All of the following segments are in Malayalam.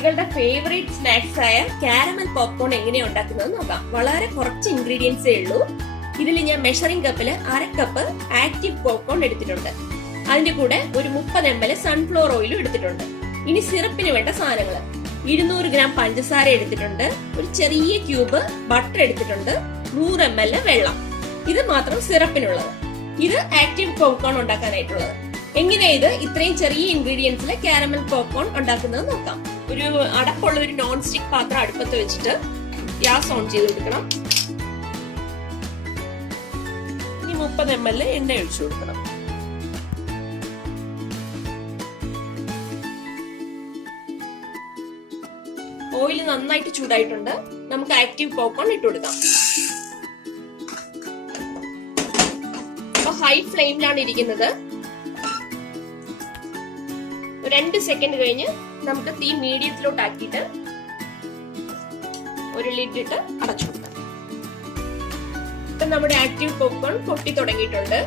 കുട്ടികളുടെ ഫേവറേറ്റ് സ്നാക്സ് ആയ കാരമൽ പോപ്കോൺ എങ്ങനെയാണ് ഉണ്ടാക്കുന്നത് നോക്കാം. വളരെ കുറച്ച് ഇൻഗ്രീഡിയൻസേ ഉള്ളൂ. ഇതിൽ ഞാൻ മെഷറിംഗ് കപ്പിൽ 1/2 കപ്പ് ആക്റ്റീവ് പോപ്കോൺ എടുത്തിട്ടുണ്ട്. അതിന്റെ കൂടെ ഒരു 30 ml സൺഫ്ലവർ ഓയിലും എടുത്തിട്ടുണ്ട്. ഇനി സിറപ്പിന് വേണ്ട സാധനങ്ങൾ: 200 ഗ്രാം പഞ്ചസാര എടുത്തിട്ടുണ്ട്, ഒരു ചെറിയ ക്യൂബ് ബട്ടർ എടുത്തിട്ടുണ്ട്, 100 ml വെള്ളം. ഇത് മാത്രം സിറപ്പിനുള്ളത്. ഇത് ആക്റ്റീവ് പോപ്കോൺ ഉണ്ടാക്കാനായിട്ടുള്ളത്. എങ്ങനെയാ ഇത് ഇത്രയും ചെറിയ ഇൻഗ്രീഡിയൻസിൽ കാരമൽ പോപ്കോൺ ഉണ്ടാക്കുന്നത് നോക്കാം. ഒരു അടപ്പുള്ള ഒരു നോൺ സ്റ്റിക് പാത്രം അടുപ്പത്ത് വെച്ചിട്ട് ഗ്യാസ് ഓൺ ചെയ്ത് കൊടുക്കണം. ഇനി 30 ml എണ്ണ ഒഴിച്ചു കൊടുക്കണം. ഓയിൽ നന്നായിട്ട് ചൂടായിട്ടുണ്ട്. നമുക്ക് ആക്റ്റീവ് പോപ്കോൺ ഇട്ട് കൊടുക്കാം. ഹൈ ഫ്ലെയിമിലാണ് ഇരിക്കുന്നത്. 2 സെക്കൻഡ് കഴിഞ്ഞ് നമുക്ക് തീ മീഡിയത്തിലോട്ട് ആക്കിയിട്ട് ഒരു ലിഡ് ഇട്ട് അടച്ചു കൊടുക്കാം. ഇപ്പൊ നമ്മുടെ ആക്റ്റീവ് പോപ്കോൺ പൊട്ടി തുടങ്ങിയിട്ടുണ്ട്.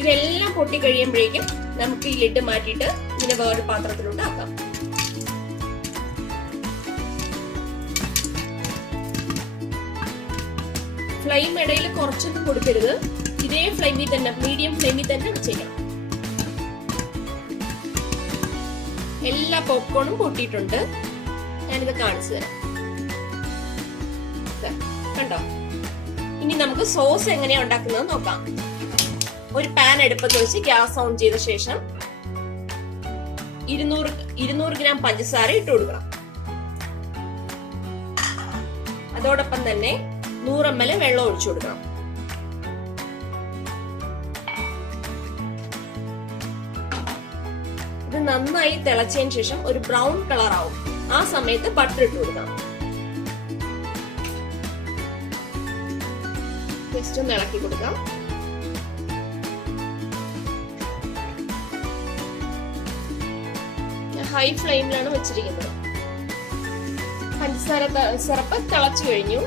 ഇതെല്ലാം പൊട്ടി കഴിയുമ്പോഴേക്കും നമുക്ക് ഈ ലിഡ് മാറ്റിയിട്ട് ഇതിനെ വേറൊരു പാത്രത്തിലോട്ട് ആക്കാം. ഫ്ലെയിം ഇടയിൽ കുറച്ചൊന്നും കൊടുക്കരുത്. ഇതേ ഫ്ലെയിമിൽ തന്നെ, മീഡിയം ഫ്ലെയിമിൽ തന്നെ ചെയ്യണം. എല്ലാ പോപ്കോണും പൊട്ടിയിട്ടുണ്ട്. ഞാനിത് കാണിച്ചു തരാം. കണ്ടോ? ഇനി നമുക്ക് സോസ് എങ്ങനെയാ ഉണ്ടാക്കുന്നത് നോക്കാം. ഒരു പാൻ അടുപ്പത്ത് വെച്ച് ഗ്യാസ് ഓൺ ചെയ്ത ശേഷം 200 ഗ്രാം പഞ്ചസാര ഇട്ട് കൊടുക്കണം. അതോടൊപ്പം തന്നെ 100 ml വെള്ളം ഒഴിച്ചു കൊടുക്കണം. ഇത് നന്നായി തിളച്ചതിന് ശേഷം ഒരു ബ്രൗൺ കളർ ആവും. ആ സമയത്ത് ബട്ടർ ഇട്ട് കൊടുക്കണം. ജസ്റ്റ് ഒന്ന് ഇളക്കി കൊടുക്കാം. ഹൈ ഫ്ലെയിമിലാണ് വെച്ചിരിക്കുന്നത്. പഞ്ചസാര സിറപ്പ് തിളച്ചു കഴിഞ്ഞു.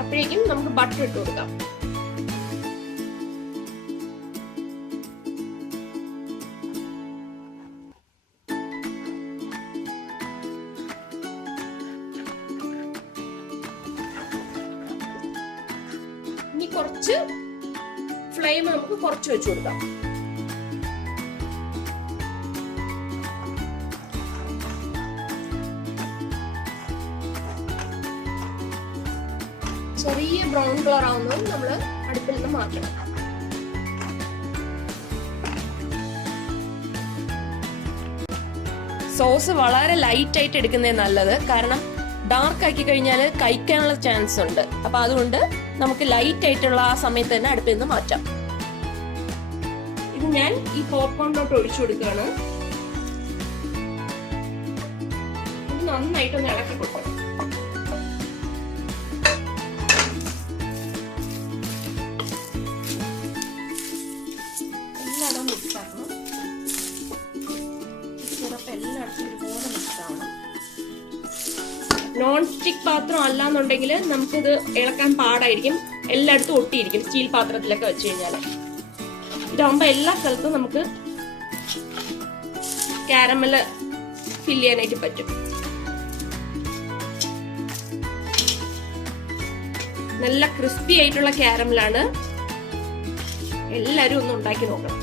അപ്പോഴേക്കും നമുക്ക് ബട്ടർ ഇട്ട് കൊടുക്കാം. ഇനി കുറച്ച് ഫ്ലെയിം നമുക്ക് കുറച്ച് വെച്ച് കൊടുക്കാം. ചെറിയ ബ്രൗൺ കളർ ആവുന്നത് നമ്മൾ അടുപ്പിൽ നിന്ന് മാറ്റണം. സോസ് വളരെ ലൈറ്റ് ആയിട്ട് എടുക്കുന്നേ നല്ലത്. കാരണം ഡാർക്ക് ആക്കി കഴിഞ്ഞാൽ കഴിക്കാനുള്ള ചാൻസ് ഉണ്ട്. അപ്പൊ അതുകൊണ്ട് നമുക്ക് ലൈറ്റ് ആയിട്ടുള്ള ആ സമയത്ത് തന്നെ അടുപ്പിൽ നിന്ന് മാറ്റാം. ഇത് ഞാൻ ഈ പോപ്കോണിലോട്ട് ഒഴിച്ചു കൊടുക്കുകയാണ്. ഇത് നന്നായിട്ടൊന്ന് ഇളക്കി കൊടുക്കണം. എല്ലായിടവും മിക്സ് ആക്കണം. സിറപ്പ് എല്ലായിടത്തും ഒരുപോലെ മിക്സ് ആവണം. നോൺ സ്റ്റിക് പാത്രം അല്ലാന്നുണ്ടെങ്കിൽ നമുക്കിത് ഇളക്കാൻ പാടായിരിക്കും. എല്ലായിടത്തും ഒട്ടിയിരിക്കും സ്റ്റീൽ പാത്രത്തിലൊക്കെ വെച്ച് കഴിഞ്ഞാൽ. ഇതാകുമ്പോ എല്ലാ സ്ഥലത്തും നമുക്ക് കാരമല് ഫില്ല് ചെയ്യാനായിട്ട് പറ്റും. നല്ല ക്രിസ്പി ആയിട്ടുള്ള കാരമലാണ്. എല്ലാരും ഒന്ന് ഉണ്ടാക്കി നോക്കണം.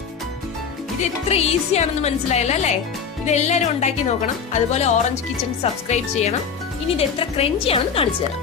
ഇത് എത്ര ഈസി ആണെന്ന് മനസ്സിലായല്ലോ അല്ലേ? ഇത് എല്ലാരും ഉണ്ടാക്കി നോക്കണം. അതുപോലെ ഓറഞ്ച് കിച്ചൺ സബ്സ്ക്രൈബ് ചെയ്യണം. ഇനി ഇത് എത്ര ക്രഞ്ചി ആണെന്ന് കാണിച്ചു തരാം.